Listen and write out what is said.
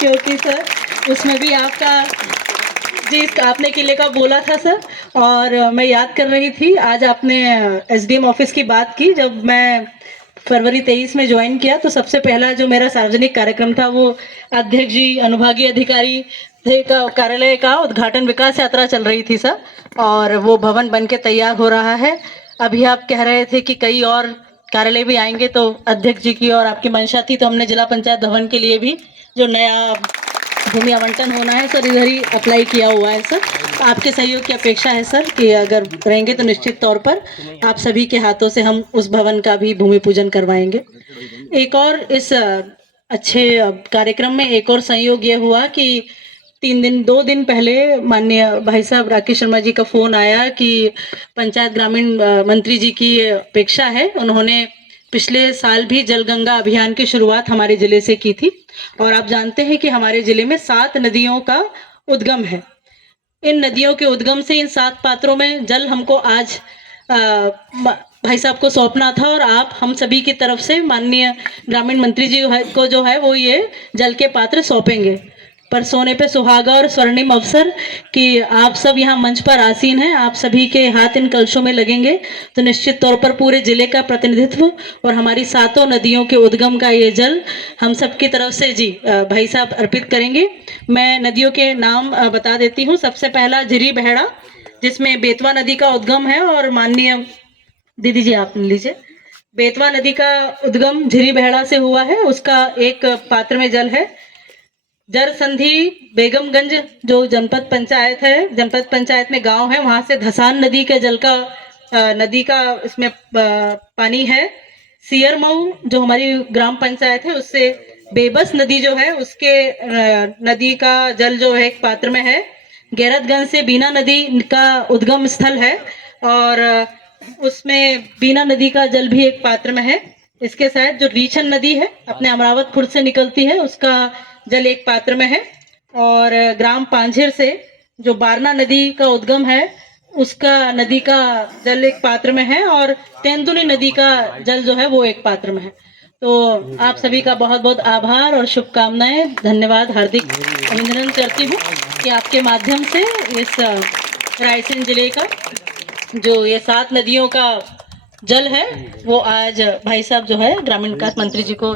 क्योंकि सर उसमें भी आपका जी आपने किले का बोला था सर। और मैं याद कर रही थी, आज आपने एसडीएम ऑफिस की बात की। जब मैं फरवरी 23 में ज्वाइन किया तो सबसे पहला जो मेरा सार्वजनिक कार्यक्रम था वो अध्यक्ष जी अनुभागीय अधिकारी थे का कार्यालय का उद्घाटन, विकास यात्रा चल रही थी सर, और वो भवन बन के तैयार हो रहा है। अभी आप कह रहे थे कि कई और कार्यालय भी आएंगे, तो अध्यक्ष जी की और आपकी मंशा थी, तो हमने जिला पंचायत भवन के लिए भी जो नया भूमि आवंटन होना है सर, इधर ही अप्लाई किया हुआ है सर। आपके सहयोग की अपेक्षा है सर कि अगर रहेंगे तो निश्चित तौर पर आप सभी के हाथों से हम उस भवन का भी भूमि पूजन करवाएंगे। एक और इस अच्छे कार्यक्रम में एक और संयोग ये हुआ कि 2 दिन पहले माननीय भाई साहब राकेश शर्मा जी का फोन आया कि पंचायत ग्रामीण मंत्री जी की अपेक्षा है, उन्होंने पिछले साल भी जल गंगा अभियान की शुरुआत हमारे जिले से की थी। और आप जानते हैं कि हमारे जिले में 7 नदियों का उद्गम है। इन नदियों के उद्गम से इन 7 पात्रों में जल हमको आज भाई साहब को सौंपना था, और आप हम सभी की तरफ से माननीय ग्रामीण मंत्री जी को जो है वो ये जल के पात्र सौंपेंगे। पर सोने पे सुहागा और स्वर्णिम अवसर कि आप सब यहाँ मंच पर आसीन हैं, आप सभी के हाथ इन कलशों में लगेंगे तो निश्चित तौर पर पूरे जिले का प्रतिनिधित्व और हमारी 7 नदियों के उद्गम का ये जल हम सब की तरफ से जी भाई साहब अर्पित करेंगे। मैं नदियों के नाम बता देती हूँ। सबसे पहला झिरी बहेड़ा, जिसमें बेतवा नदी का उद्गम है, और माननीय दीदी जी आप लीजिए। बेतवा नदी का उद्गम झिरी बहेड़ा से हुआ है, उसका एक पात्र में जल है। जर संधि बेगमगंज जो जनपद पंचायत है, जनपद पंचायत में गांव है, वहां से धसान नदी के जल का नदी का इसमें पानी है। सियरमऊ जो हमारी ग्राम पंचायत है, उससे बेबस नदी जो है उसके नदी का जल जो है एक पात्र में है। गैरतगंज से बीना नदी का उद्गम स्थल है, और उसमें बीना नदी का जल भी एक पात्र में है। इसके साथ जो रीछन नदी है अपने अमरावत खुर्द से निकलती है, उसका जल एक पात्र में है। और ग्राम पांझिर से जो बारना नदी का उद्गम है, उसका नदी का जल एक पात्र में है, और तेंदुली नदी का जल जो है वो एक पात्र में है। तो आप सभी का बहुत बहुत आभार और शुभकामनाएं, धन्यवाद, हार्दिक अभिनंदन करती हूँ कि आपके माध्यम से इस रायसेन जिले का जो ये 7 नदियों का जल है वो आज भाई साहब जो है ग्रामीण विकास मंत्री जी को